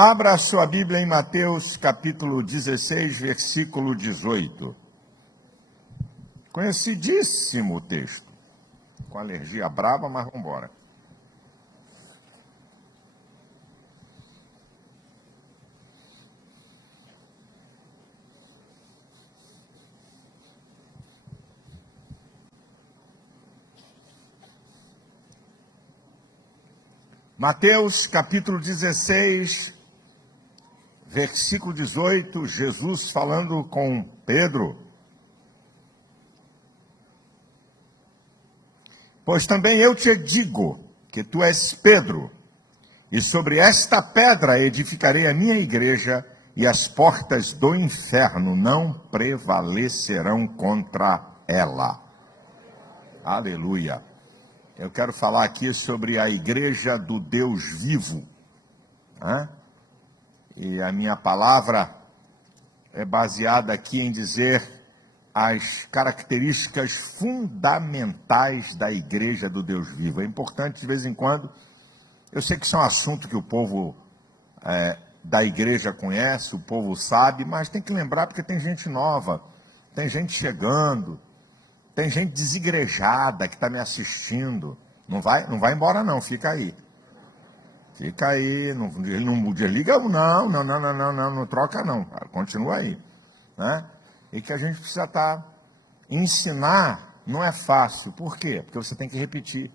Abra a sua Bíblia em Mateus, capítulo 16, versículo 18. Conhecidíssimo texto. Com alergia brava, mas vamos embora. Mateus, capítulo 16, versículo 18, Jesus falando com Pedro. Pois também eu te digo que tu és Pedro, e sobre esta pedra edificarei a minha igreja, e as portas do inferno não prevalecerão contra ela. Aleluia. Eu quero falar aqui sobre a igreja do Deus vivo. E a minha palavra é baseada aqui em dizer as características fundamentais da igreja do Deus vivo. É importante, de vez em quando, eu sei que isso é um assunto que o povo da igreja conhece, o povo sabe, mas tem que lembrar porque tem gente nova, tem gente chegando, tem gente desigrejada que está me assistindo. Não vai embora não, fica aí. Fica aí, não desliga, não troca não, continua aí. Né? E que a gente precisa ensinar não é fácil. Por quê? Porque você tem que repetir.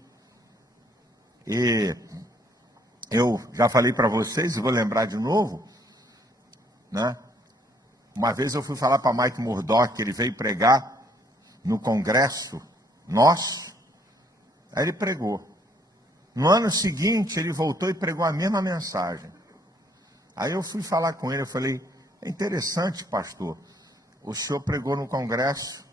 E eu já falei para vocês, e vou lembrar de novo, né? Uma vez eu fui falar para Mike Murdock, ele veio pregar no congresso nosso, aí ele pregou. No ano seguinte, ele voltou e pregou a mesma mensagem. Aí eu fui falar com ele, eu falei, é interessante, pastor, o senhor pregou no congresso,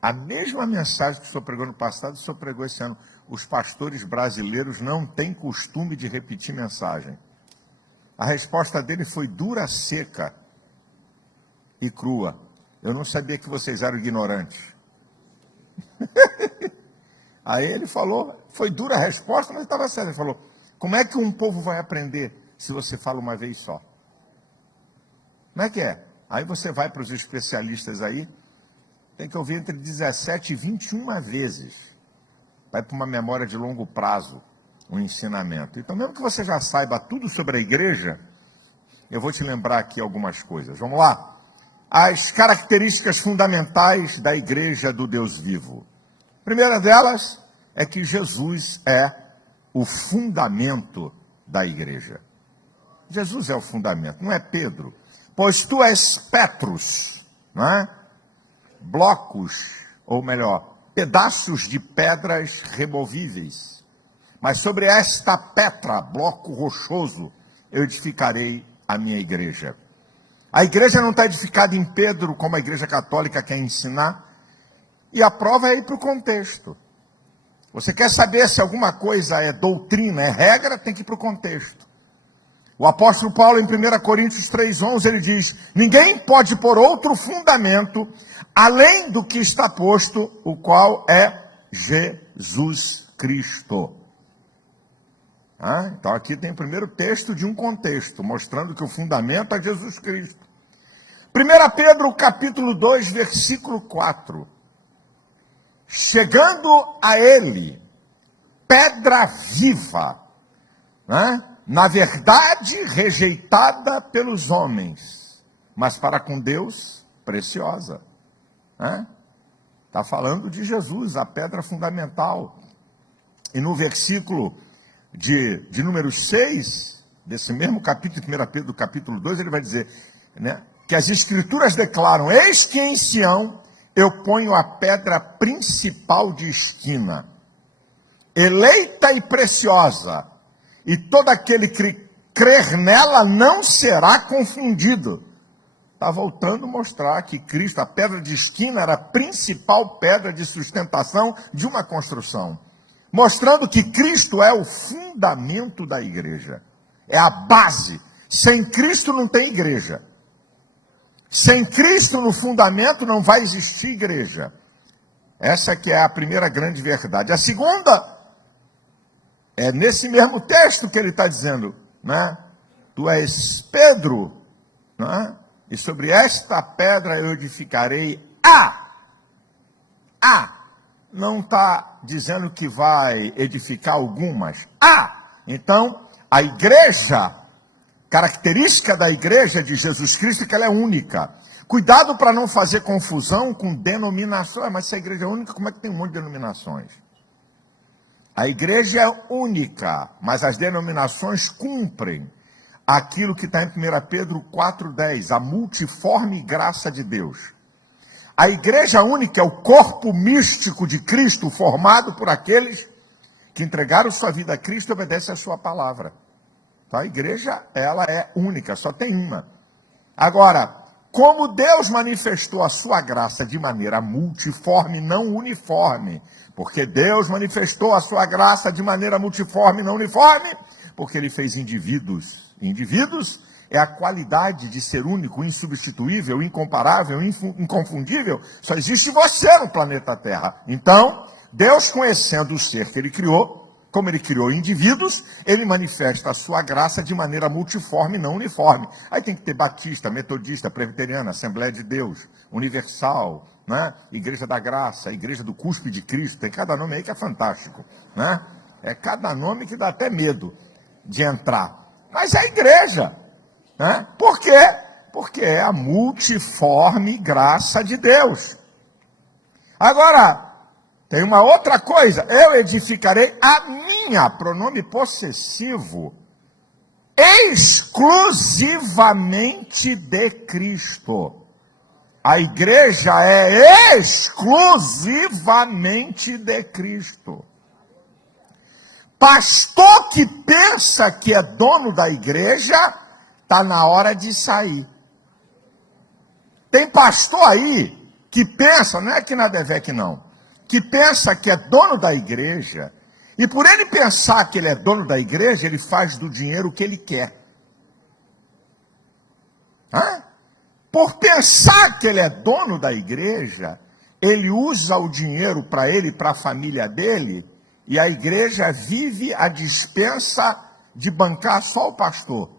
a mesma mensagem que o senhor pregou no passado, o senhor pregou esse ano. Os pastores brasileiros não têm costume de repetir mensagem. A resposta dele foi dura, seca e crua. Eu não sabia que vocês eram ignorantes. Aí ele falou, foi dura a resposta, mas estava sério. Ele falou, como é que um povo vai aprender se você fala uma vez só? Como é que é? Aí você vai para os especialistas aí, tem que ouvir entre 17 e 21 vezes. Vai para uma memória de longo prazo, um ensinamento. Então, mesmo que você já saiba tudo sobre a igreja, eu vou te lembrar aqui algumas coisas. Vamos lá? As características fundamentais da igreja do Deus vivo. A primeira delas é que Jesus é o fundamento da igreja. Jesus é o fundamento, não é Pedro. Pois tu és Petrus, não é? Blocos, ou melhor, pedaços de pedras removíveis. Mas sobre esta pedra, bloco rochoso, eu edificarei a minha igreja. A igreja não está edificada em Pedro, como a igreja católica quer ensinar, e a prova é ir para o contexto. Você quer saber se alguma coisa é doutrina, é regra, tem que ir para o contexto. O apóstolo Paulo, em 1 Coríntios 3,11, ele diz, ninguém pode pôr outro fundamento, além do que está posto, o qual é Jesus Cristo. Então aqui tem o primeiro texto de um contexto, mostrando que o fundamento é Jesus Cristo. 1 Pedro, capítulo 2, versículo 4. Chegando a ele, pedra viva, na verdade rejeitada pelos homens, mas para com Deus, preciosa. Está falando de Jesus, a pedra fundamental. E no versículo de número 6, desse mesmo capítulo, 1 Pedro, capítulo 2, ele vai dizer, que as escrituras declaram, eis que em Sião eu ponho a pedra principal de esquina, eleita e preciosa, e todo aquele que crer nela não será confundido. Está voltando a mostrar que Cristo, a pedra de esquina, era a principal pedra de sustentação de uma construção. Mostrando que Cristo é o fundamento da igreja. É a base. Sem Cristo não tem igreja. Sem Cristo no fundamento não vai existir igreja. Essa que é a primeira grande verdade. A segunda é nesse mesmo texto que ele está dizendo, tu és Pedro, não é? E sobre esta pedra eu edificarei não está dizendo que vai edificar algumas. Então, a igreja, característica da igreja de Jesus Cristo é que ela é única. Cuidado para não fazer confusão com denominações. Mas se a igreja é única, como é que tem um monte de denominações? A igreja é única, mas as denominações cumprem aquilo que está em 1 Pedro 4,10, a multiforme graça de Deus. A igreja única é o corpo místico de Cristo, formado por aqueles que entregaram sua vida a Cristo e obedecem a sua palavra. Então a igreja, ela é única, só tem uma. Agora, como Deus manifestou a sua graça de maneira multiforme, não uniforme, porque Deus manifestou a sua graça de maneira multiforme, não uniforme, porque ele fez indivíduos. Indivíduos é a qualidade de ser único, insubstituível, incomparável, inconfundível. Só existe você no planeta Terra. Então, Deus, conhecendo o ser que ele criou, como ele criou indivíduos, ele manifesta a sua graça de maneira multiforme, não uniforme. Aí tem que ter batista, metodista, presbiteriana, Assembleia de Deus, Universal, né? Igreja da Graça, Igreja do Cuspe de Cristo. Tem cada nome aí que é fantástico, né? É cada nome que dá até medo de entrar. Mas é a igreja, né? Por quê? Porque é a multiforme graça de Deus. Agora, tem uma outra coisa. Eu edificarei a minha, pronome possessivo, exclusivamente de Cristo. A igreja é exclusivamente de Cristo. Pastor que pensa que é dono da igreja, está na hora de sair. Tem pastor aí que pensa, não é aqui na Devec não, que pensa que é dono da igreja, e por ele pensar que ele é dono da igreja, ele faz do dinheiro o que ele quer. Por pensar que ele é dono da igreja, ele usa o dinheiro para ele e para a família dele, e a igreja vive a dispensa de bancar só o pastor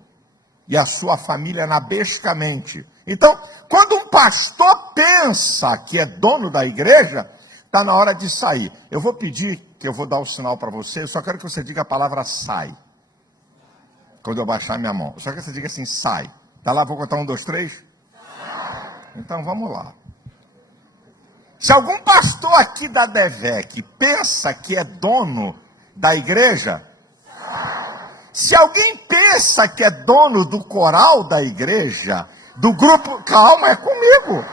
e a sua família nabescamente. Então, quando um pastor pensa que é dono da igreja, está na hora de sair. Eu vou pedir, que eu vou dar o sinal para você, eu só quero que você diga a palavra sai. Quando eu baixar minha mão. Eu só quero que você diga assim, sai. Tá lá, vou contar 1, 2, 3? Então vamos lá. Se algum pastor aqui da Devec pensa que é dono da igreja, se alguém pensa que é dono do coral da igreja, do grupo, calma, é comigo,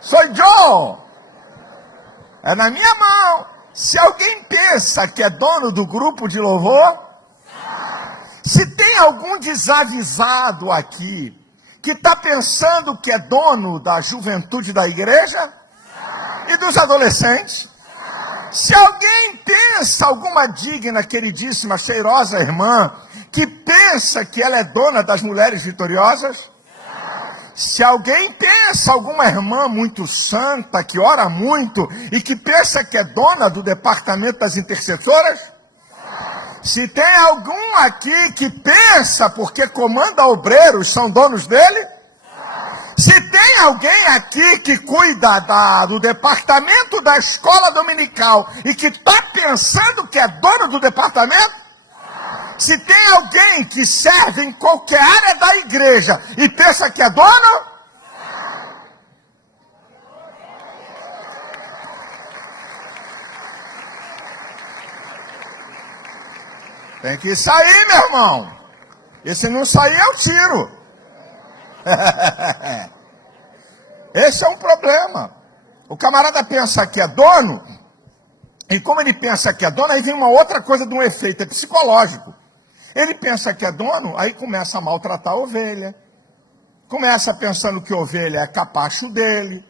sou eu, é na minha mão. Se alguém pensa que é dono do grupo de louvor, se tem algum desavisado aqui, que está pensando que é dono da juventude da igreja e dos adolescentes, se alguém pensa, alguma digna, queridíssima, cheirosa irmã, que pensa que ela é dona das mulheres vitoriosas, se alguém pensa, alguma irmã muito santa, que ora muito e que pensa que é dona do departamento das intercessoras, se tem algum aqui que pensa porque comanda obreiros, são donos dele? Se tem alguém aqui que cuida do departamento da escola dominical e que está pensando que é dono do departamento? Se tem alguém que serve em qualquer área da igreja e pensa que é dono? Tem que sair, meu irmão. E se não sair, eu tiro. Esse é um problema. O camarada pensa que é dono, e como ele pensa que é dono, aí vem uma outra coisa de um efeito, é psicológico. Ele pensa que é dono, aí começa a maltratar a ovelha. Começa pensando que a ovelha é capacho dele.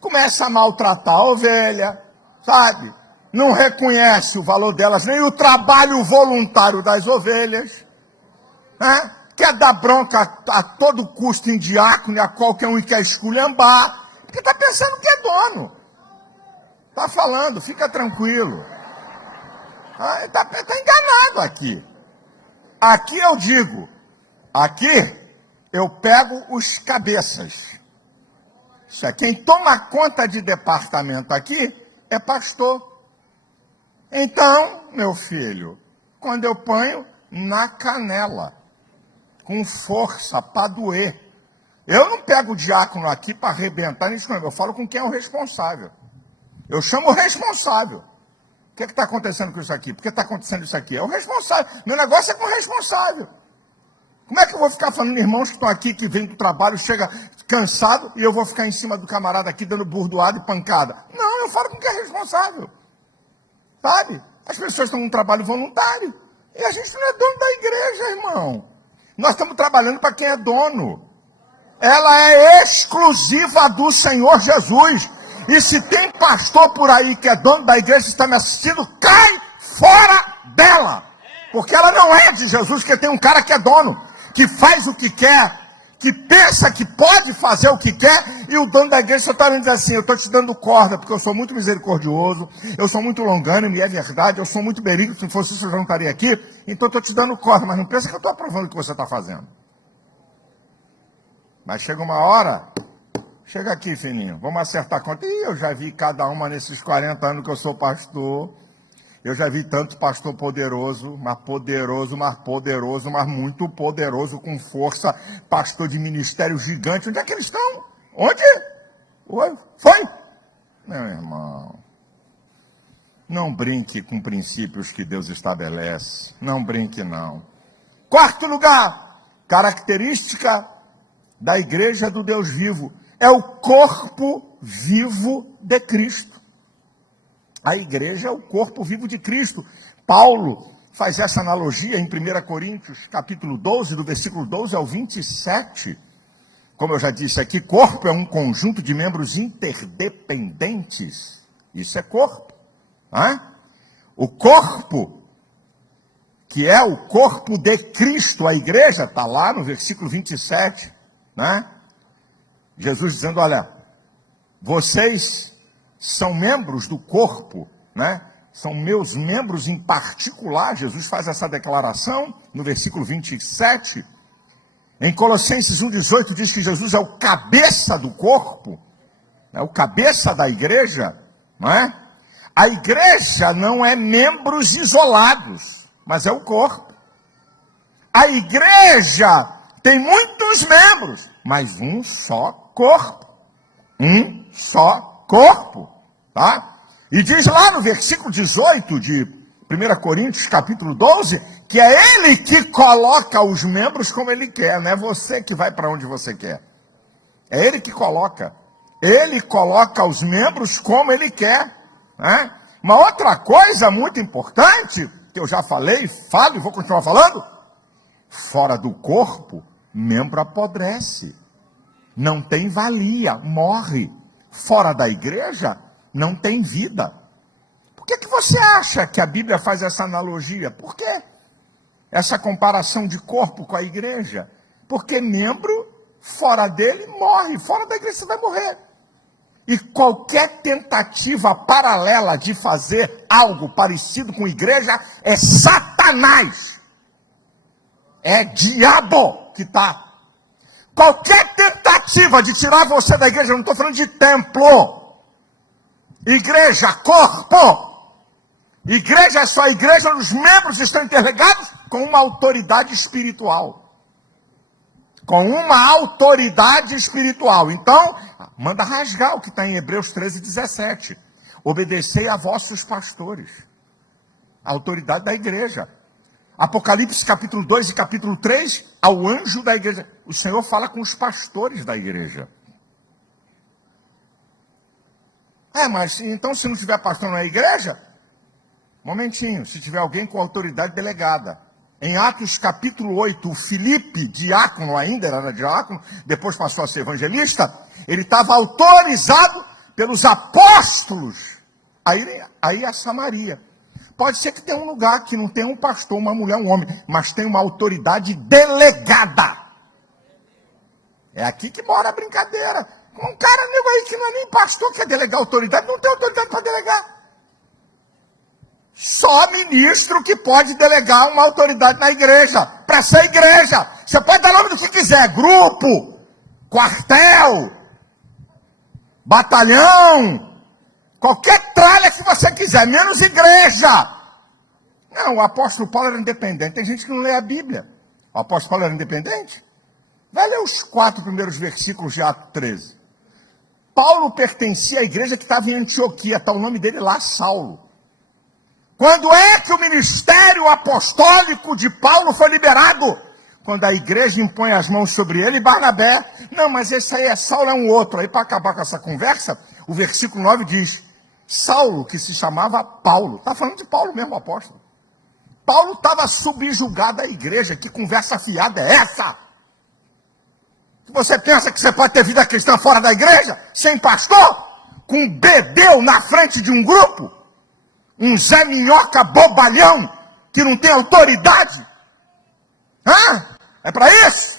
Começa a maltratar a ovelha, sabe? Não reconhece o valor delas, nem o trabalho voluntário das ovelhas, né? Quer dar bronca a todo custo em diácono, a qualquer um que quer esculhambar, porque está pensando que é dono. Está falando, fica tranquilo. Está enganado aqui. aqui eu digo, aqui eu pego os cabeças. Isso é, quem toma conta de departamento aqui é pastor. Então, meu filho, quando eu ponho na canela, com força, para doer. Eu não pego o diácono aqui para arrebentar nisso, não. Eu falo com quem é o responsável. Eu chamo o responsável. O que está acontecendo com isso aqui? Por que está acontecendo isso aqui? É o responsável. Meu negócio é com o responsável. Como é que eu vou ficar falando, irmãos que estão aqui, que vêm do trabalho, chega cansado, e eu vou ficar em cima do camarada aqui dando burdoada e pancada? Não, eu falo com quem é responsável. Sabe? As pessoas estão num trabalho voluntário. E a gente não é dono da igreja, irmão. Nós estamos trabalhando para quem é dono. Ela é exclusiva do Senhor Jesus. E se tem pastor por aí que é dono da igreja e está me assistindo, cai fora dela. Porque ela não é de Jesus, porque tem um cara que é dono, que faz o que quer, que pensa que pode fazer o que quer, e o dono da igreja só está dizendo assim, eu estou te dando corda, porque eu sou muito misericordioso, eu sou muito longânime, e é verdade, eu sou muito benigno, se não fosse isso eu já não estaria aqui, então estou te dando corda, mas não pensa que eu estou aprovando o que você está fazendo. Mas chega uma hora, chega aqui, fininho, vamos acertar a conta. Ih, eu já vi cada uma nesses 40 anos que eu sou pastor. Eu já vi tanto pastor poderoso, mas muito poderoso, com força, pastor de ministério gigante. Onde é que eles estão? Onde? Oi? Foi? Meu irmão, não brinque com princípios que Deus estabelece. Não brinque, não. Quarto lugar, característica da igreja do Deus vivo, é o corpo vivo de Cristo. A igreja é o corpo vivo de Cristo. Paulo faz essa analogia em 1 Coríntios, capítulo 12, do versículo 12 ao 27. Como eu já disse aqui, corpo é um conjunto de membros interdependentes. Isso é corpo. Né? O corpo, que é o corpo de Cristo, a igreja, está lá no versículo 27. Né? Jesus dizendo, olha, vocês são membros do corpo, né? São meus membros em particular. Jesus faz essa declaração no versículo 27. Em Colossenses 1,18 diz que Jesus é o cabeça do corpo, é o cabeça da igreja, não é? A igreja não é membros isolados, mas é o corpo. A igreja tem muitos membros, mas um só corpo. Um só corpo, tá? E diz lá no versículo 18 de 1 Coríntios, capítulo 12, que é ele que coloca os membros como ele quer, não é você que vai para onde você quer. É ele que coloca. Ele coloca os membros como ele quer, né? Uma outra coisa muito importante, que eu já falei, falo e vou continuar falando, fora do corpo, membro apodrece, não tem valia, morre. Fora da igreja, não tem vida. Por que você acha que a Bíblia faz essa analogia? Por quê? Essa comparação de corpo com a igreja? Porque membro, fora dele, morre. Fora da igreja você vai morrer. E qualquer tentativa paralela de fazer algo parecido com igreja é Satanás. É diabo que está. Qualquer tentativa de tirar você da igreja, eu não estou falando de templo. Igreja, corpo. Igreja é só igreja, os membros estão interligados com uma autoridade espiritual. Com uma autoridade espiritual. Então, manda rasgar o que está em Hebreus 13:17. Obedecei a vossos pastores. A autoridade da igreja. Apocalipse capítulo 2 e capítulo 3, ao anjo da igreja. O Senhor fala com os pastores da igreja. Mas então se não tiver pastor na igreja, momentinho, se tiver alguém com autoridade delegada. Em Atos capítulo 8, o Filipe, diácono ainda, era diácono, depois passou a ser evangelista, ele estava autorizado pelos apóstolos a ir a Samaria. Pode ser que tenha um lugar que não tenha um pastor, uma mulher, um homem, mas tem uma autoridade delegada. É aqui que mora a brincadeira. Um cara nego aí que não é nem pastor, quer delegar autoridade, não tem autoridade para delegar. Só ministro que pode delegar uma autoridade na igreja, para ser igreja. Você pode dar nome do que quiser, grupo, quartel, batalhão, qualquer tralha que você quiser, menos igreja. Não, o apóstolo Paulo era independente. Tem gente que não lê a Bíblia. O apóstolo Paulo era independente? Vai ler os 4 primeiros versículos de Atos 13. Paulo pertencia à igreja que estava em Antioquia, está o nome dele lá, Saulo. Quando é que o ministério apostólico de Paulo foi liberado? Quando a igreja impõe as mãos sobre ele e Barnabé. Não, mas esse aí é Saulo, é um outro. Aí, para acabar com essa conversa, o versículo 9 diz: Saulo, que se chamava Paulo. Está falando de Paulo mesmo, apóstolo. Paulo estava subjugado à igreja. Que conversa fiada é essa? Você pensa que você pode ter vida cristã fora da igreja? Sem pastor? Com um bedeu na frente de um grupo? Um Zé Minhoca bobalhão, que não tem autoridade? É para isso?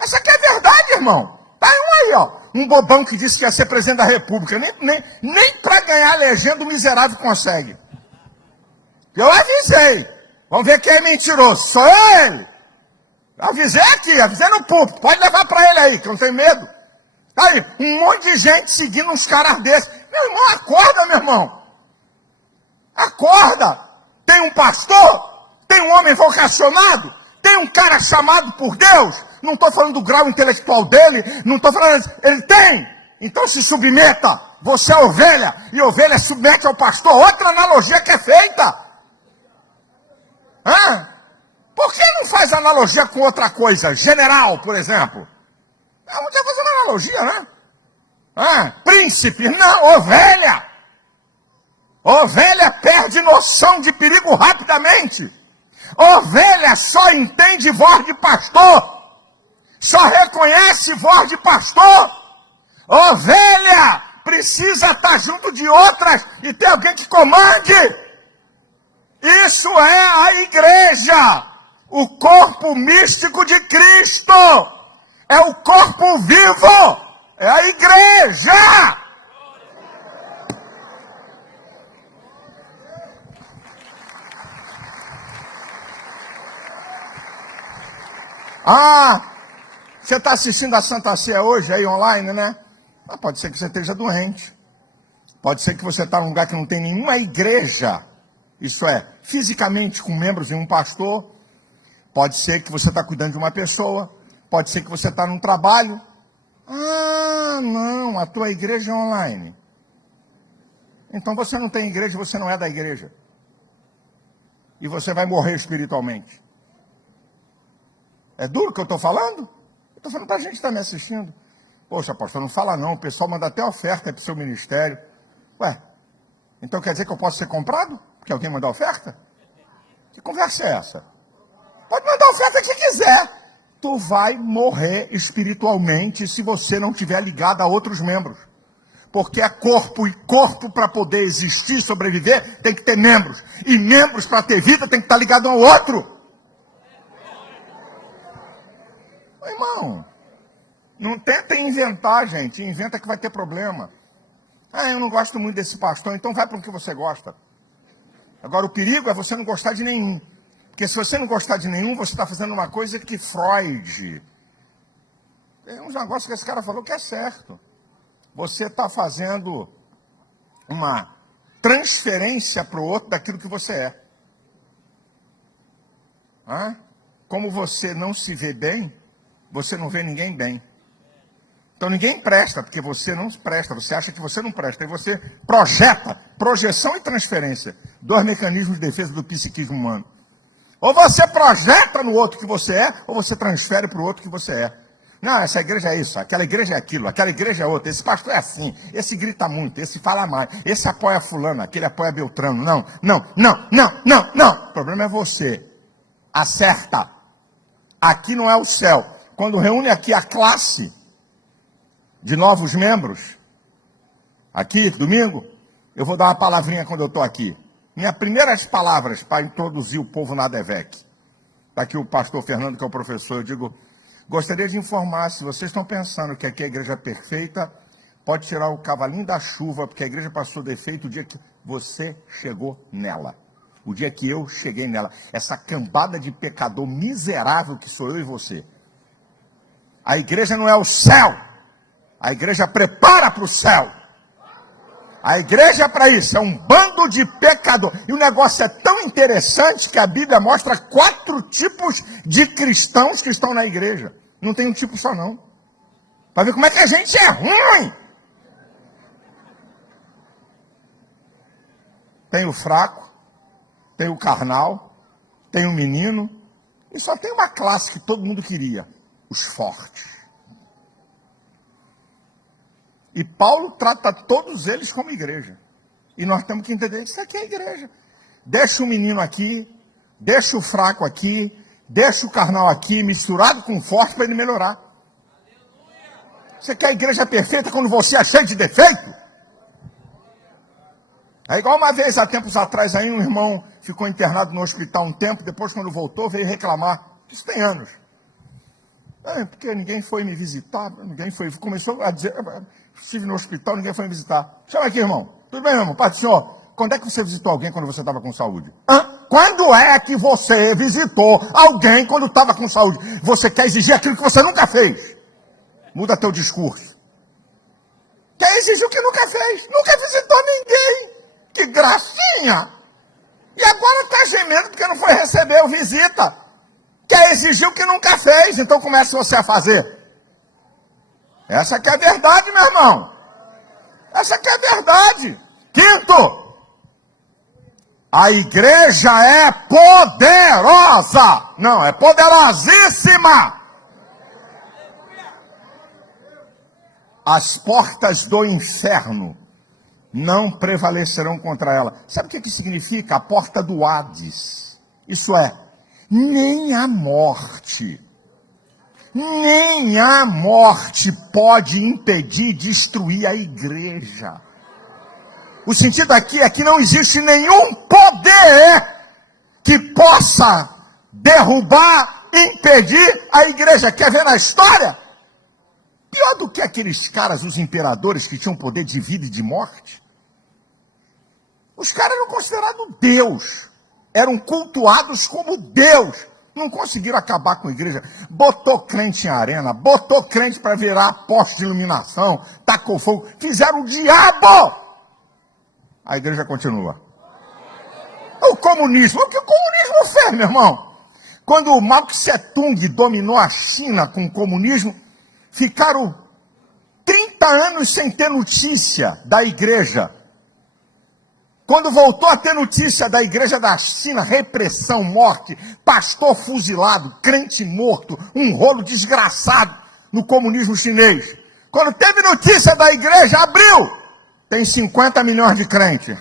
Essa aqui é verdade, irmão. Tá aí, ó. Um bobão que disse que ia ser presidente da república. Nem para ganhar a legenda o miserável consegue. Eu avisei. Vamos ver quem é mentiroso. Sou ele. Avisei aqui, avisei no púlpito. Pode levar para ele aí, que eu não tenho medo. Tá aí, um monte de gente seguindo uns caras desses. Meu irmão, acorda, meu irmão. Acorda! Tem um pastor? Tem um homem vocacionado? Tem um cara chamado por Deus? Não estou falando do grau intelectual dele, não estou falando... Ele tem! Então se submeta! Você é ovelha, e ovelha submete ao pastor. Outra analogia que é feita. Por que não faz analogia com outra coisa? General, por exemplo. Não quer fazer uma analogia, né? Príncipe, não, ovelha! Ovelha perde noção de perigo rapidamente. Ovelha só entende voz de pastor. Só reconhece voz de pastor. Ovelha precisa estar junto de outras e ter alguém que comande. Isso é a igreja. O corpo místico de Cristo. É o corpo vivo. É a igreja. Você está assistindo a Santa Ceia hoje aí online, né? Pode ser que você esteja doente. Pode ser que você está num lugar que não tem nenhuma igreja. Isso é, fisicamente com membros e um pastor. Pode ser que você está cuidando de uma pessoa. Pode ser que você está num trabalho. Não, a tua igreja é online. Então você não tem igreja, você não é da igreja. E você vai morrer espiritualmente. É duro o que eu estou falando? Eu estou falando para a gente que está me assistindo. Poxa, pastor, não fala não. O pessoal manda até oferta para o seu ministério. Ué, então quer dizer que eu posso ser comprado? Porque alguém manda oferta? Que conversa é essa? Pode mandar oferta que quiser. Tu vai morrer espiritualmente se você não estiver ligado a outros membros. Porque é corpo, e corpo para poder existir, sobreviver, tem que ter membros. E membros para ter vida tem que estar ligado ao outro. Irmão, não tenta inventar, gente. Inventa que vai ter problema. Eu não gosto muito desse pastor, então vai para o que você gosta. Agora, o perigo é você não gostar de nenhum. Porque se você não gostar de nenhum, você está fazendo uma coisa que Freud... Tem uns negócios que esse cara falou que é certo. Você está fazendo uma transferência para o outro daquilo que você é. Como você não se vê bem, você não vê ninguém bem. Então ninguém presta, porque você não presta, você acha que você não presta, e você projeta, projeção e transferência, 2 mecanismos de defesa do psiquismo humano. Ou você projeta no outro que você é, ou você transfere para o outro que você é. Não, essa igreja é isso, aquela igreja é aquilo, aquela igreja é outra, esse pastor é assim, esse grita muito, esse fala mais, esse apoia fulano, aquele apoia Beltrano. Não. O problema é você. Acerta. Aqui não é o céu. Quando reúne aqui a classe de novos membros, aqui, domingo, eu vou dar uma palavrinha quando eu estou aqui. Minhas primeiras palavras para introduzir o povo na ADVEC. Está aqui o pastor Fernando, que é o professor. Eu digo, gostaria de informar, se vocês estão pensando que aqui é a igreja perfeita, pode tirar o cavalinho da chuva, porque a igreja passou defeito o dia que você chegou nela. O dia que eu cheguei nela, essa cambada de pecador miserável que sou eu e você. A igreja não é o céu. A igreja prepara para o céu. A igreja é para isso, é um bando de pecador. E o negócio é tão interessante que a Bíblia mostra 4 tipos de cristãos que estão na igreja. Não tem um tipo só não. Para ver como é que a gente é ruim. Tem o fraco, tem o carnal, tem o menino, e só tem uma classe que todo mundo queria, os fortes. E Paulo trata todos eles como igreja. E nós temos que entender que isso aqui é igreja. Deixa o menino aqui, deixa o fraco aqui, deixa o carnal aqui, misturado com o forte para ele melhorar. Você quer a igreja perfeita quando você é cheio de defeito? É igual uma vez, há tempos atrás, aí um irmão ficou internado no hospital um tempo, depois quando voltou veio reclamar. Isso tem anos. Porque ninguém foi me visitar, começou a dizer, estive no hospital, ninguém foi me visitar. Chama aqui, irmão. Tudo bem, irmão? Pai do senhor, quando é que você visitou alguém quando você estava com saúde? Quando é que você visitou alguém quando estava com saúde? Você quer exigir aquilo que você nunca fez. Muda teu discurso. Quer exigir o que nunca fez. Nunca visitou ninguém. Que gracinha! E agora está gemendo porque não foi receber o visita. Quer exigir o que nunca fez, então comece você a fazer. Essa que é a verdade, meu irmão. Essa que é a verdade. Quinto, a igreja é poderosa. Não, é poderosíssima. As portas do inferno não prevalecerão contra ela. Sabe o que significa? A porta do Hades. Isso é, nem a morte pode impedir, destruir a igreja. O sentido aqui é que não existe nenhum poder que possa derrubar, impedir a igreja. Quer ver na história? Pior do que aqueles caras, os imperadores, que tinham poder de vida e de morte. Os caras eram considerados Deus. Eram cultuados como Deus. Não conseguiram acabar com a igreja. Botou crente em arena, botou crente para virar poste de iluminação, tacou fogo. Fizeram o diabo. A igreja continua. O comunismo. O que o comunismo fez, meu irmão? Quando o Mao Tse-tung dominou a China com o comunismo, ficaram 30 anos sem ter notícia da igreja. Quando voltou a ter notícia da igreja da China, repressão, morte, pastor fuzilado, crente morto, um rolo desgraçado no comunismo chinês. Quando teve notícia da igreja, abriu. Tem 50 milhões de crentes.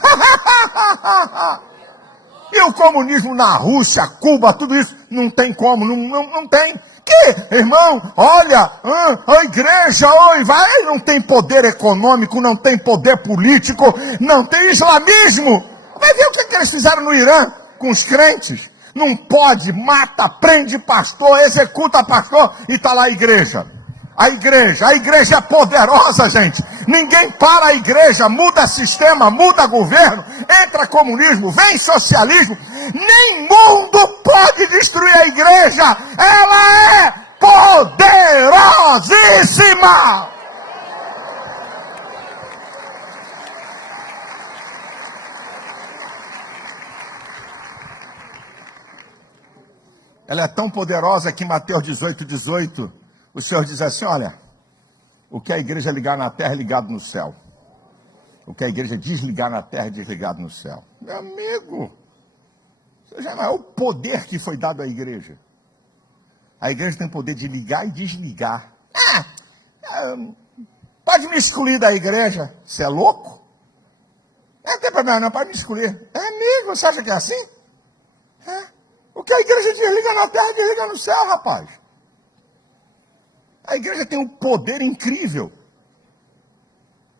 E o comunismo na Rússia, Cuba, tudo isso, não tem como, não tem. Que, irmão, olha, a igreja, vai, não tem poder econômico, não tem poder político, não tem islamismo. Vai ver o que eles fizeram no Irã com os crentes. Não pode, mata, prende pastor, executa pastor e está lá a igreja. A igreja é poderosa, gente. Ninguém para a igreja, muda sistema, muda governo, entra comunismo, vem socialismo. Nem mundo pode destruir a igreja. Ela é poderosíssima. Ela é tão poderosa que em Mateus 18, o Senhor diz assim, olha, o que a igreja ligar na terra é ligado no céu. O que a igreja desligar na terra é desligado no céu. Meu amigo, você já não é o poder que foi dado à igreja. A igreja tem poder de ligar e desligar. Pode me excluir da igreja? Você é louco? Não tem problema não, pode me excluir. É amigo, você acha que é assim? O que a igreja desliga na terra, desliga no céu, rapaz. A igreja tem um poder incrível.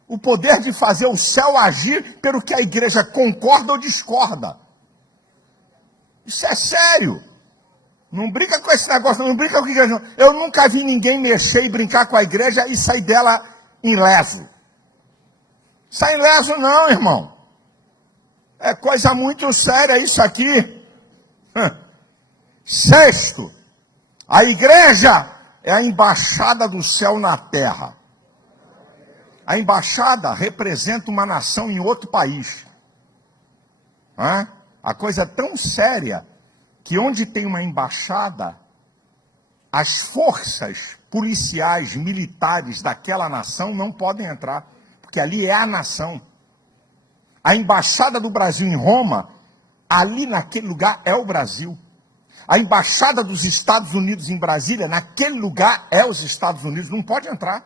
O poder de fazer o céu agir pelo que a igreja concorda ou discorda. Isso é sério. Não brinca com esse negócio, não brinca com a igreja. Eu nunca vi ninguém mexer e brincar com a igreja e sair dela ileso. Sai ileso não, irmão. É coisa muito séria isso aqui. Sexto, a igreja é a embaixada do céu na terra. A embaixada representa uma nação em outro país. A coisa é tão séria que onde tem uma embaixada, as forças policiais, militares daquela nação não podem entrar, porque ali é a nação. A embaixada do Brasil em Roma, ali naquele lugar é o Brasil. A embaixada dos Estados Unidos em Brasília, naquele lugar é os Estados Unidos, não pode entrar.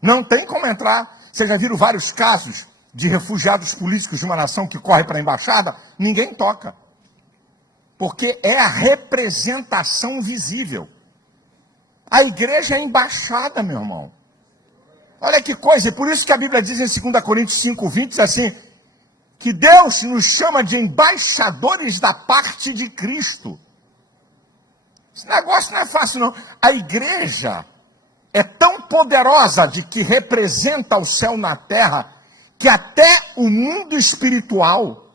Não tem como entrar. Vocês já viram vários casos de refugiados políticos de uma nação que corre para a embaixada? Ninguém toca. Porque é a representação visível. A igreja é a embaixada, meu irmão. Olha que coisa, e por isso que a Bíblia diz em 2 Coríntios 5:20, diz assim, que Deus nos chama de embaixadores da parte de Cristo. Esse negócio não é fácil, não. A igreja é tão poderosa de que representa o céu na terra, que até o mundo espiritual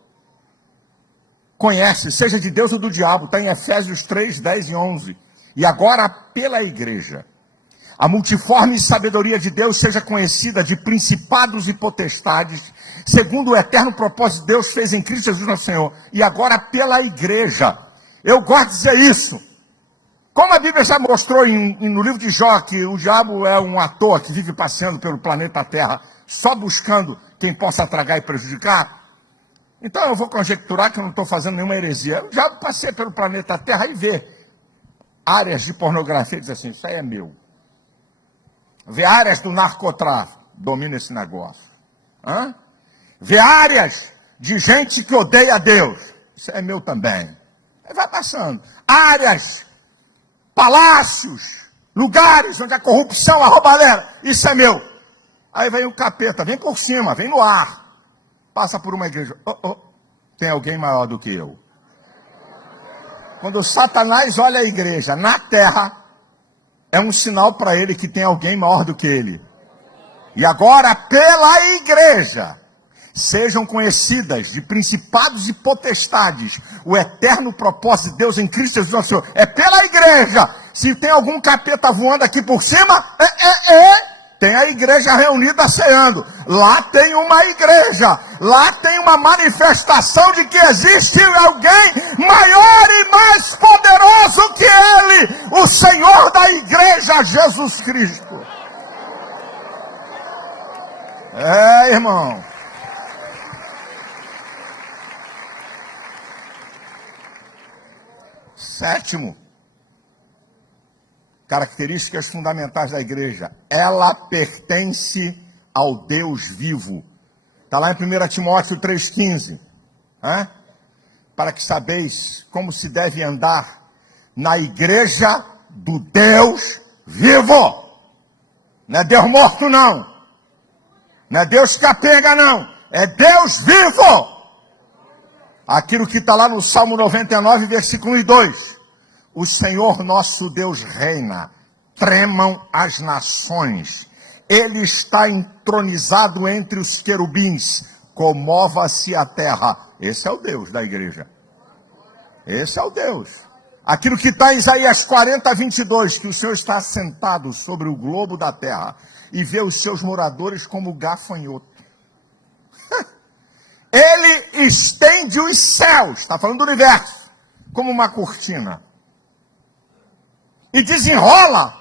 conhece, seja de Deus ou do diabo. Está em Efésios 3, 10 e 11. E agora, pela igreja, a multiforme sabedoria de Deus seja conhecida de principados e potestades, segundo o eterno propósito que Deus fez em Cristo Jesus nosso Senhor. E agora, pela igreja. Eu gosto de dizer isso. Como a Bíblia já mostrou no livro de Jó, que o diabo é um ator que vive passeando pelo planeta Terra, só buscando quem possa tragar e prejudicar. Então eu vou conjecturar que eu não estou fazendo nenhuma heresia. O diabo passeia pelo planeta Terra e vê áreas de pornografia e diz assim, isso aí é meu. Vê áreas do narcotráfico, domina esse negócio. Vê áreas de gente que odeia a Deus, isso é meu também. Aí vai passando. Áreas, palácios, lugares onde a corrupção, a roubalheira, isso é meu. Aí vem o capeta, vem por cima, vem no ar, passa por uma igreja. Tem alguém maior do que eu. Quando Satanás olha a igreja na terra, é um sinal para ele que tem alguém maior do que ele. E agora, pela igreja, sejam conhecidas de principados e potestades o eterno propósito de Deus em Cristo Jesus nosso Senhor. É pela igreja. Se tem algum capeta voando aqui por cima, tem a igreja reunida ceando. Lá tem uma igreja. Lá tem uma manifestação de que existe alguém maior e mais poderoso que ele, o Senhor da igreja, Jesus Cristo. Irmão. Sétimo, características fundamentais da igreja. Ela pertence ao Deus vivo. Está lá em 1 Timóteo 3,15. Para que sabeis como se deve andar na igreja do Deus vivo. Não é Deus morto, não. Não é Deus capenga, não. É Deus vivo. Aquilo que está lá no Salmo 99, versículo 1 e 2. O Senhor nosso Deus reina, tremam as nações. Ele está entronizado entre os querubins, comova-se a terra. Esse é o Deus da igreja. Esse é o Deus. Aquilo que está em Isaías 40, 22, que o Senhor está sentado sobre o globo da terra e vê os seus moradores como gafanhoto. Ele estende os céus, está falando do universo, como uma cortina. E desenrola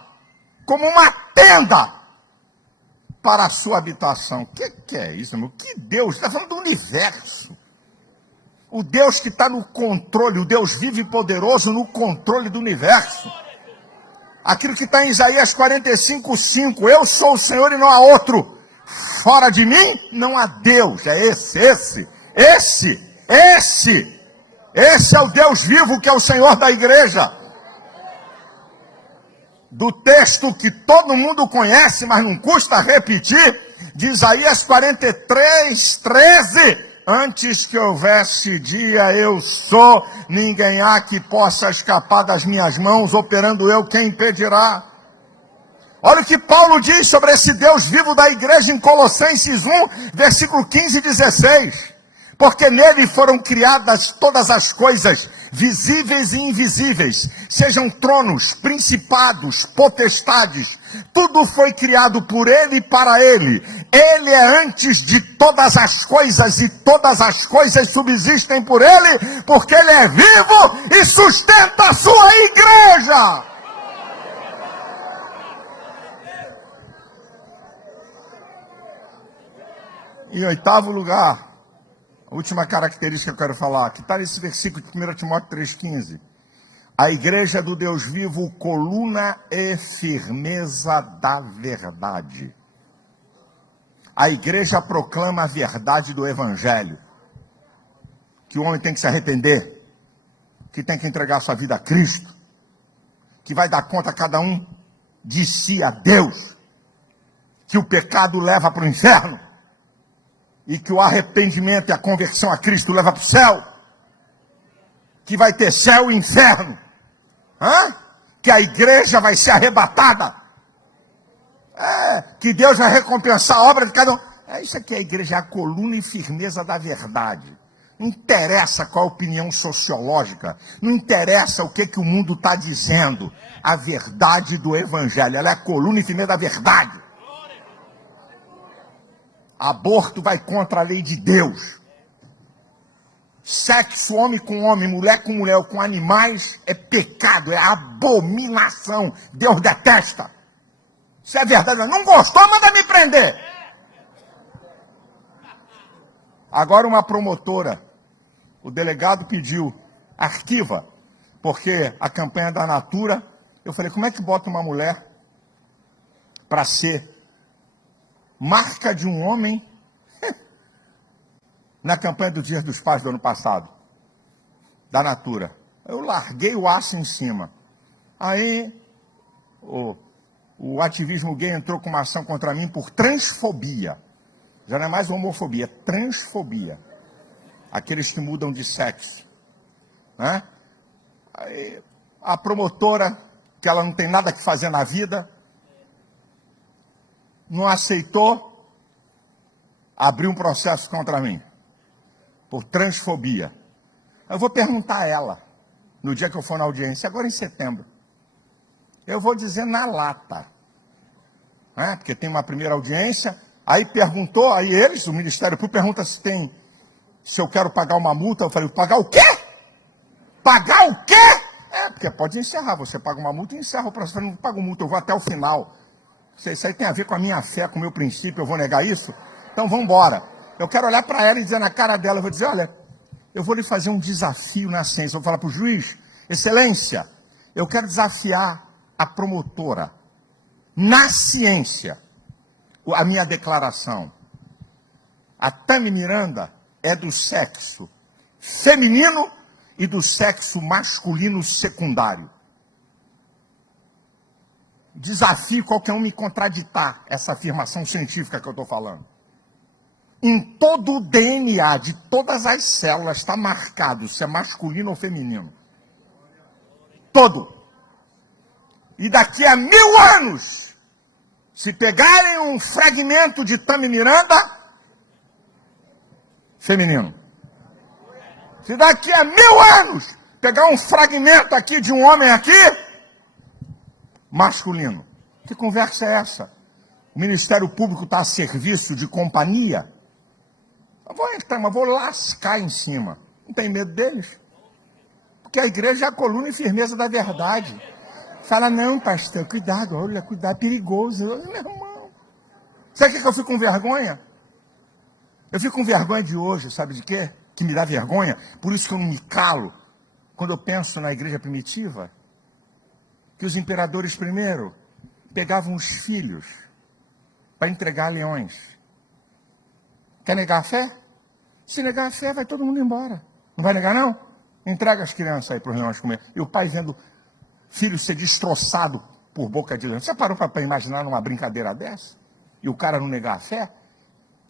como uma tenda para a sua habitação. O que é isso, meu? Que Deus? Está falando do universo. O Deus que está no controle, o Deus vivo e poderoso no controle do universo. Aquilo que está em Isaías 45, 5. Eu sou o Senhor e não há outro. Fora de mim não há Deus. É esse é o Deus vivo que é o Senhor da igreja. Do texto que todo mundo conhece, mas não custa repetir, de Isaías 43, 13. Antes que houvesse dia, eu sou, ninguém há que possa escapar das minhas mãos, operando eu, quem impedirá? Olha o que Paulo diz sobre esse Deus vivo da igreja em Colossenses 1, versículo 15 e 16. Porque nele foram criadas todas as coisas, visíveis e invisíveis, sejam tronos, principados, potestades, tudo foi criado por ele e para ele. Ele é antes de todas as coisas e todas as coisas subsistem por ele, porque ele é vivo e sustenta a sua igreja. Em oitavo lugar, a última característica que eu quero falar, que está nesse versículo de 1 Timóteo 3,15. A igreja do Deus vivo, coluna e firmeza da verdade. A igreja proclama a verdade do evangelho. Que o homem tem que se arrepender. Que tem que entregar sua vida a Cristo. Que vai dar conta cada um de si a Deus. Que o pecado leva para o inferno. E que o arrependimento e a conversão a Cristo leva para o céu. Que vai ter céu e inferno. Que a igreja vai ser arrebatada. Que Deus vai recompensar a obra de cada um. Isso aqui é a igreja, é a coluna e firmeza da verdade. Não interessa qual a opinião sociológica. Não interessa o que o mundo está dizendo. A verdade do evangelho, ela é a coluna e firmeza da verdade. Aborto vai contra a lei de Deus. Sexo, homem com homem, mulher com mulher, com animais, é pecado, é abominação. Deus detesta. Isso é verdade. Não gostou, manda me prender. Agora uma promotora, o delegado pediu, arquiva, porque a campanha da Natura, eu falei, como é que bota uma mulher para ser marca de um homem na campanha do Dia dos Pais do ano passado, da Natura? Eu larguei o aço em cima. Aí o ativismo gay entrou com uma ação contra mim por transfobia. Já não é mais homofobia, é transfobia. Aqueles que mudam de sexo. Né? Aí, a promotora, que ela não tem nada que fazer na vida, não aceitou, abriu um processo contra mim, por transfobia. Eu vou perguntar a ela, no dia que eu for na audiência, agora em setembro. Eu vou dizer na lata. Né? Porque tem uma primeira audiência, aí perguntou, aí eles, o Ministério Público, pergunta se eu quero pagar uma multa. Eu falei, pagar o quê? Pagar o quê? Porque pode encerrar, você paga uma multa e encerra o processo. Eu não pago multa, eu vou até o final. Isso aí tem a ver com a minha fé, com o meu princípio, eu vou negar isso? Então vamos embora. Eu quero olhar para ela e dizer na cara dela, eu vou dizer, olha, eu vou lhe fazer um desafio na ciência. Eu vou falar para o juiz, excelência, eu quero desafiar a promotora na ciência. A minha declaração. A Tami Miranda é do sexo feminino e do sexo masculino secundário. Desafio qualquer um me contraditar essa afirmação científica que eu estou falando. Em todo o DNA de todas as células está marcado se é masculino ou feminino. Todo. E daqui a 1000 anos, se pegarem um fragmento de Tami Miranda, feminino. Se daqui a 1000 anos, pegar um fragmento aqui de um homem aqui, masculino. Que conversa é essa? O Ministério Público está a serviço de companhia? Eu vou entrar, mas vou lascar em cima. Não tem medo deles? Porque a igreja é a coluna e firmeza da verdade. Fala, não, pastor, cuidado, olha, cuidado, é perigoso. Meu irmão, sabe o que eu fico com vergonha? Eu fico com vergonha de hoje, sabe de quê? Que me dá vergonha, por isso que eu não me calo. Quando eu penso na igreja primitiva, que os imperadores primeiro pegavam os filhos para entregar a leões. Quer negar a fé? Se negar a fé, vai todo mundo embora. Não vai negar, não? Entrega as crianças aí para os leões comer. E o pai vendo filho ser destroçado por boca de leão. Você parou para imaginar numa brincadeira dessa? E o cara não negar a fé?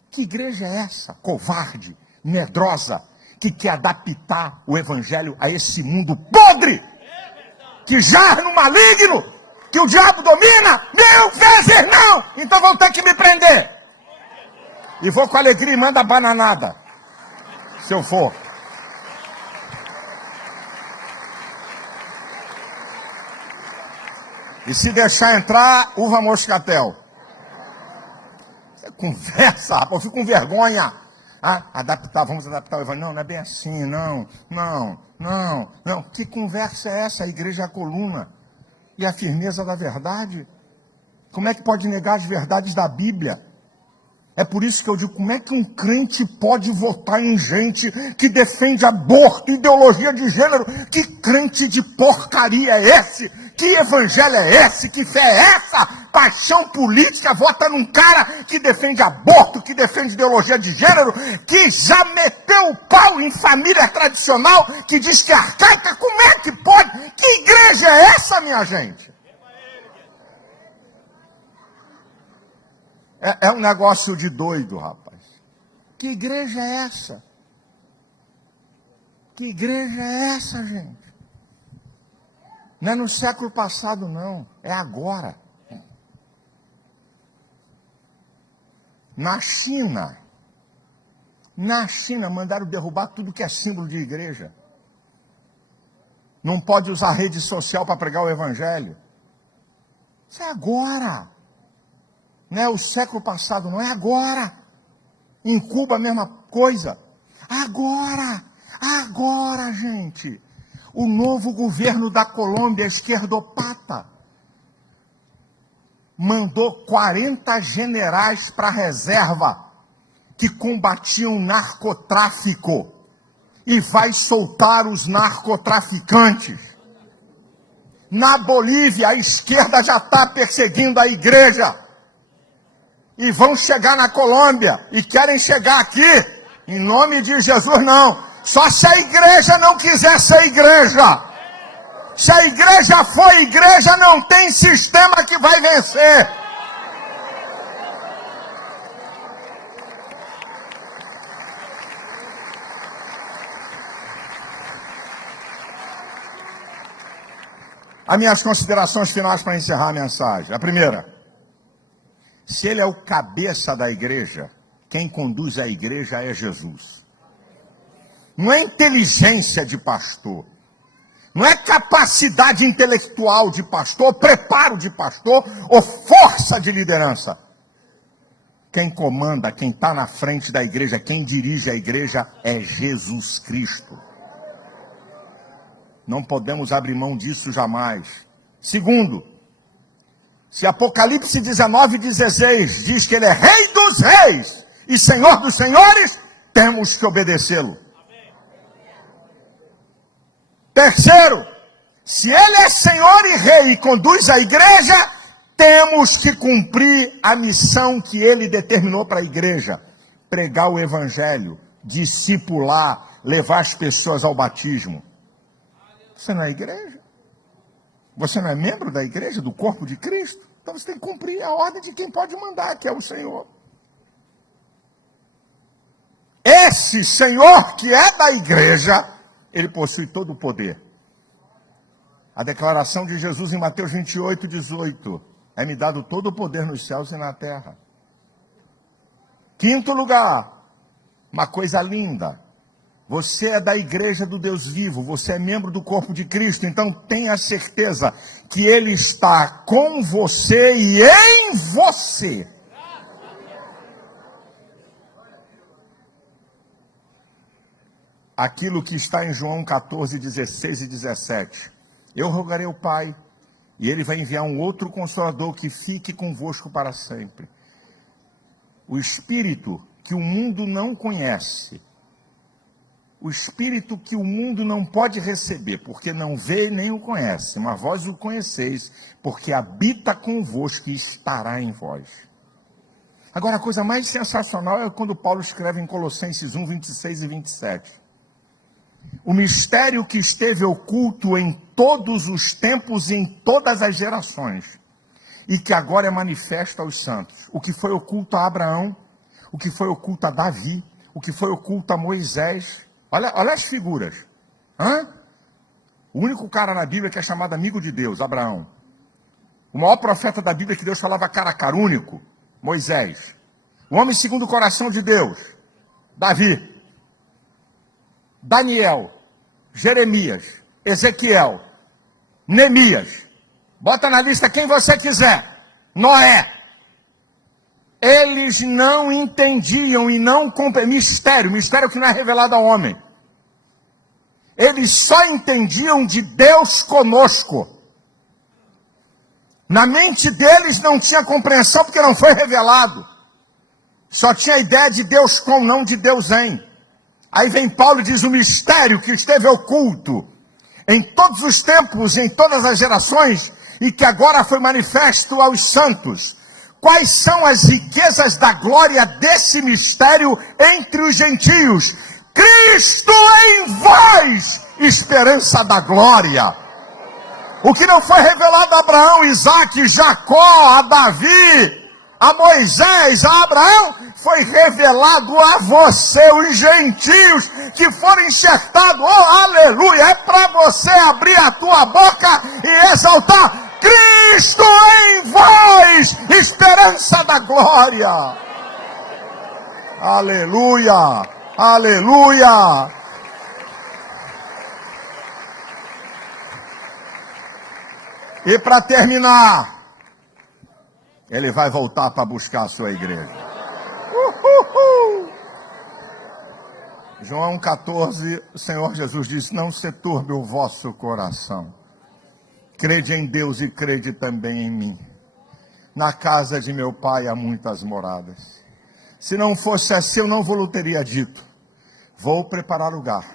Que igreja é essa? Covarde, medrosa, que quer adaptar o evangelho a esse mundo podre, que jaz no maligno, que o diabo domina? 1000 vezes não! Então vão ter que me prender. E vou com alegria e manda bananada. se eu for. E se deixar entrar, uva moscatel. Conversa, rapaz, eu fico com vergonha. Vamos adaptar o evangelho. Não, não é bem assim, não. Que conversa é essa? A igreja é a coluna. E a firmeza da verdade? Como é que pode negar as verdades da Bíblia? É por isso que eu digo, como é que um crente pode votar em gente que defende aborto, ideologia de gênero? Que crente de porcaria é esse? Que evangelho é esse? Que fé é essa? Paixão política, vota num cara que defende aborto, que defende ideologia de gênero, que já meteu o pau em família tradicional, que diz que é arcaica. Como é que pode? Que igreja é essa, minha gente? É um negócio de doido, rapaz. Que igreja é essa? Que igreja é essa, gente? Não é no século passado, não. É agora. Na China, mandaram derrubar tudo que é símbolo de igreja. Não pode usar rede social para pregar o evangelho. Isso é agora. Não é o século passado, não é agora. Em Cuba a mesma coisa. Agora, gente. O novo governo da Colômbia, esquerdopata, mandou 40 generais para a reserva que combatiam o narcotráfico e vai soltar os narcotraficantes. Na Bolívia, a esquerda já está perseguindo a igreja. E vão chegar na Colômbia, e querem chegar aqui, em nome de Jesus, não. Só se a igreja não quiser ser igreja. Se a igreja for igreja, não tem sistema que vai vencer. As minhas considerações finais para encerrar a mensagem. A primeira. Se ele é o cabeça da igreja, quem conduz a igreja é Jesus. Não é inteligência de pastor, não é capacidade intelectual de pastor, preparo de pastor ou força de liderança. Quem comanda, quem está na frente da igreja, quem dirige a igreja é Jesus Cristo. Não podemos abrir mão disso jamais. Segundo, se Apocalipse 19:16 diz que ele é Rei dos Reis e Senhor dos Senhores, temos que obedecê-lo. Terceiro, se ele é Senhor e Rei e conduz a igreja, temos que cumprir a missão que ele determinou para a igreja: pregar o evangelho, discipular, levar as pessoas ao batismo. Você não é igreja? Você não é membro da igreja, do corpo de Cristo? Então você tem que cumprir a ordem de quem pode mandar, que é o Senhor. Esse Senhor que é da igreja, ele possui todo o poder. A declaração de Jesus em Mateus 28:18. É-me dado todo o poder nos céus e na terra. Quinto lugar, uma coisa linda. Você é da igreja do Deus vivo, você é membro do corpo de Cristo, então tenha certeza que Ele está com você e em você. Aquilo que está em João 14:16 e 17. Eu rogarei ao Pai, e Ele vai enviar um outro Consolador que fique convosco para sempre. O Espírito que o mundo não conhece, o Espírito que o mundo não pode receber, porque não vê nem o conhece, mas vós o conheceis, porque habita convosco e estará em vós. Agora, a coisa mais sensacional é quando Paulo escreve em Colossenses 1:26 e 27. O mistério que esteve oculto em todos os tempos e em todas as gerações, e que agora é manifesto aos santos. O que foi oculto a Abraão, o que foi oculto a Davi, o que foi oculto a Moisés. Olha as figuras. O único cara na Bíblia que é chamado amigo de Deus, Abraão. O maior profeta da Bíblia que Deus falava cara a cara, único, Moisés. O homem segundo o coração de Deus, Davi. Daniel, Jeremias, Ezequiel, Neemias, bota na lista quem você quiser, Noé. Eles não entendiam e não compreendiam, mistério que não é revelado ao homem. Eles só entendiam de Deus conosco. Na mente deles não tinha compreensão porque não foi revelado. Só tinha ideia de Deus com, não de Deus em. Aí vem Paulo e diz: o mistério que esteve oculto em todos os tempos, em todas as gerações, e que agora foi manifesto aos santos. Quais são as riquezas da glória desse mistério entre os gentios? Cristo em vós, esperança da glória. O que não foi revelado a Abraão, Isaque, Jacó, a Davi, a Moisés, a Abraão, foi revelado a você, os gentios que foram enxertados. Oh, aleluia! É para você abrir a tua boca e exaltar: Cristo em vós, esperança da glória. Aleluia, aleluia. E para terminar, ele vai voltar para buscar a sua igreja. João 14, o Senhor Jesus disse: não se turbe o vosso coração. Crede em Deus e crede também em mim. Na casa de meu pai há muitas moradas. Se não fosse assim, eu não vos teria dito: vou preparar lugar,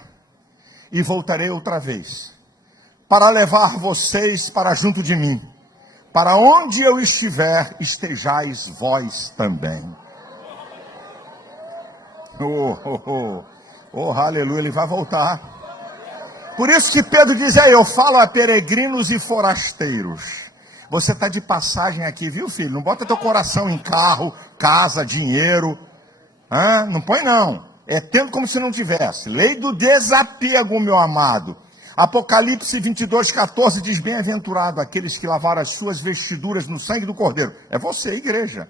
e voltarei outra vez, para levar vocês para junto de mim. Para onde eu estiver, estejais vós também. Aleluia, ele vai voltar. Por isso que Pedro diz aí: eu falo a peregrinos e forasteiros. Você está de passagem aqui, viu, filho? Não bota teu coração em carro, casa, dinheiro. Não põe não. É tendo como se não tivesse. Lei do desapego, meu amado. Apocalipse 22:14 diz: bem-aventurado aqueles que lavaram as suas vestiduras no sangue do Cordeiro. É você, igreja.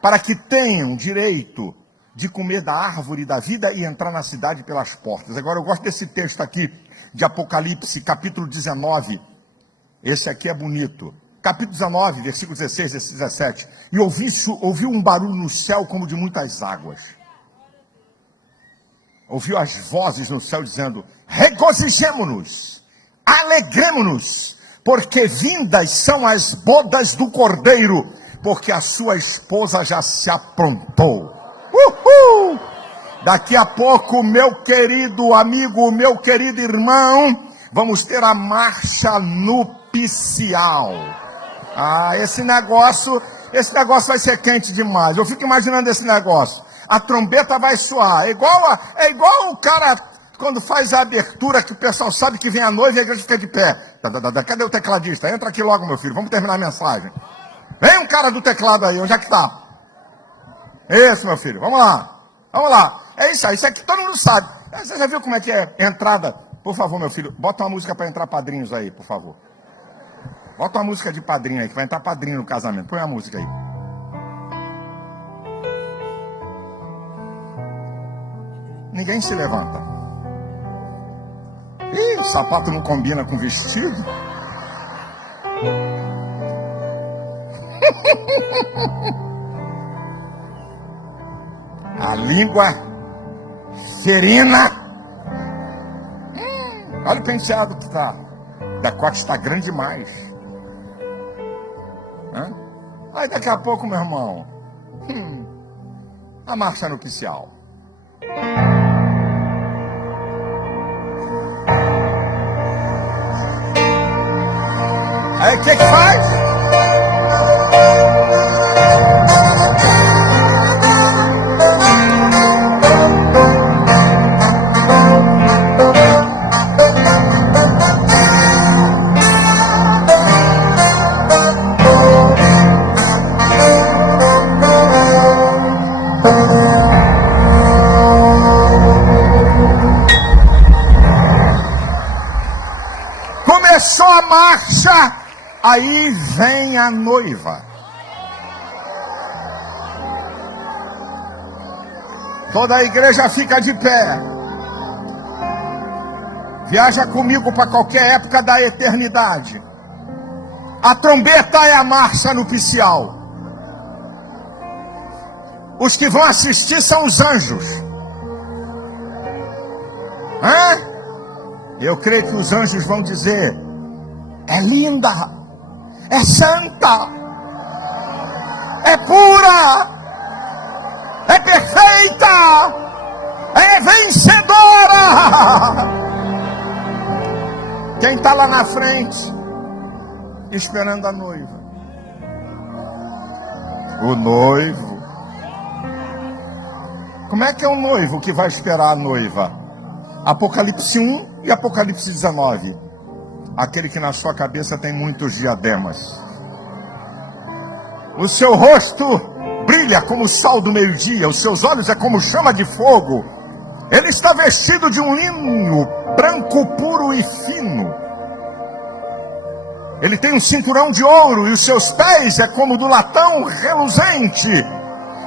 Para que tenham direito de comer da árvore da vida e entrar na cidade pelas portas. Agora eu gosto desse texto aqui de Apocalipse, capítulo 19. Esse aqui é bonito. Capítulo 19, versículo 16 e 17. E ouviu um barulho no céu como de muitas águas. Ouviu as vozes no céu dizendo: regozijemo-nos, alegremo-nos, porque vindas são as bodas do Cordeiro, porque a sua esposa já se aprontou. Daqui a pouco, meu querido amigo, meu querido irmão, vamos ter a marcha nupcial. Esse negócio vai ser quente demais. Eu fico imaginando esse negócio. A trombeta vai soar. É igual o cara quando faz a abertura, que o pessoal sabe que vem a noiva e a igreja fica de pé. Cadê o tecladista? Entra aqui logo, meu filho. Vamos terminar a mensagem. Vem um cara do teclado aí. Onde é que está? Isso, meu filho. Vamos lá. Vamos lá. É isso aí. Isso aqui todo mundo sabe. Você já viu como é que é entrada? Por favor, meu filho, bota uma música para entrar padrinhos aí, por favor. Bota uma música de padrinho aí, que vai entrar padrinho no casamento. Põe a música aí. Ninguém se levanta. Ih, sapato não combina com vestido. A língua ferina. Olha o penteado que está. Da costa está grande demais. Aí daqui a pouco, meu irmão, a marcha nupcial. Aí o que faz? Começou a marcha, aí vem a noiva. Toda a igreja fica de pé. Viaja comigo para qualquer época da eternidade. A trombeta é a marcha nupcial. Os que vão assistir são os anjos. Eu creio que os anjos vão dizer: é linda, é santa, é pura, é perfeita, é vencedora. Quem está lá na frente esperando a noiva? O noivo. Como é que é o noivo que vai esperar a noiva? Apocalipse 1 e Apocalipse 19. Aquele que na sua cabeça tem muitos diademas. O seu rosto brilha como o sol do meio-dia. Os seus olhos é como chama de fogo. Ele está vestido de um linho branco, puro e fino. Ele tem um cinturão de ouro e os seus pés é como do latão reluzente.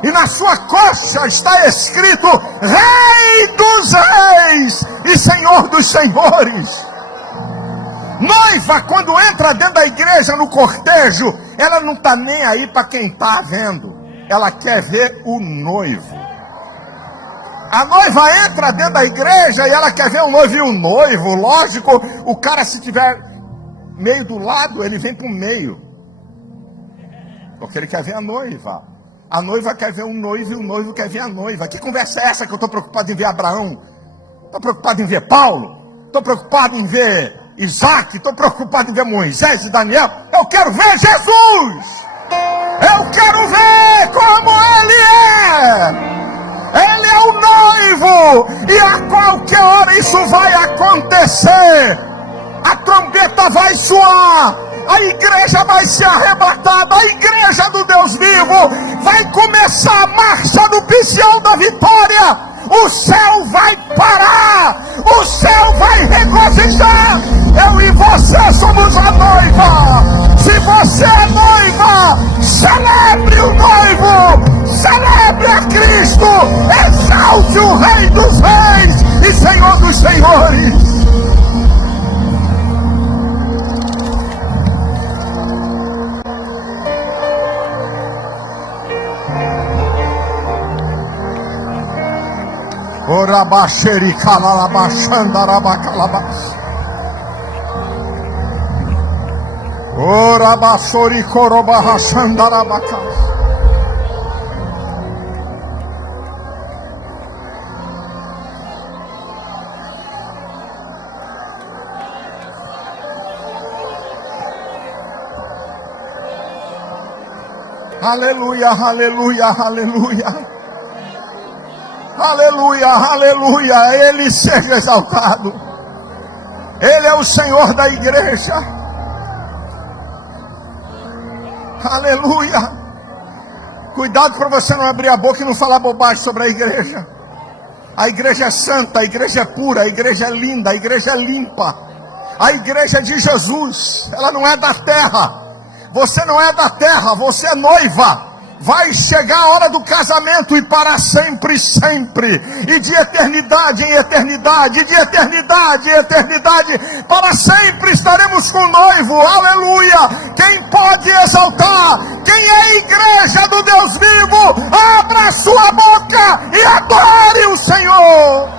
E na sua coxa está escrito: Rei dos Reis e Senhor dos Senhores. Noiva, quando entra dentro da igreja no cortejo, ela não está nem aí para quem está vendo. Ela quer ver o noivo. A noiva entra dentro da igreja e ela quer ver o noivo. E o noivo, lógico, o cara, se tiver meio do lado, ele vem para o meio, porque ele quer ver a noiva. A noiva quer ver o noivo e o noivo quer ver a noiva. Que conversa é essa que eu estou preocupado em ver Abraão? Estou preocupado em ver Paulo? Estou preocupado em ver Isaac? Estou preocupado em ver Moisés e Daniel? Eu quero ver Jesus! Eu quero ver como Ele é! Ele é o noivo! E a qualquer hora isso vai acontecer! A trombeta vai soar, a igreja vai ser arrebatada, a igreja do Deus vivo vai começar a marcha nupcial da vitória. O céu vai parar, o céu vai regozijar. Eu e você somos a noiva. Se você é noiva, celebre o noivo, celebre a Cristo, exalte o Rei dos Reis e Senhor dos Senhores. Orabaxeri calalabaxandarabacalabas. Orabaxori corobarraxandarabacas. Aleluia, aleluia, aleluia. Aleluia, aleluia, Ele seja exaltado. Ele é o Senhor da igreja. Aleluia. Cuidado para você não abrir a boca e não falar bobagem sobre a igreja. A igreja é santa, a igreja é pura, a igreja é linda, a igreja é limpa. A igreja é de Jesus, ela não é da terra. Você não é da terra, você é noiva. Vai chegar a hora do casamento e para sempre, sempre, e de eternidade em eternidade, de eternidade em eternidade, para sempre estaremos com o noivo. Aleluia! Quem pode exaltar? Quem é a igreja do Deus vivo? Abra sua boca e adore o Senhor.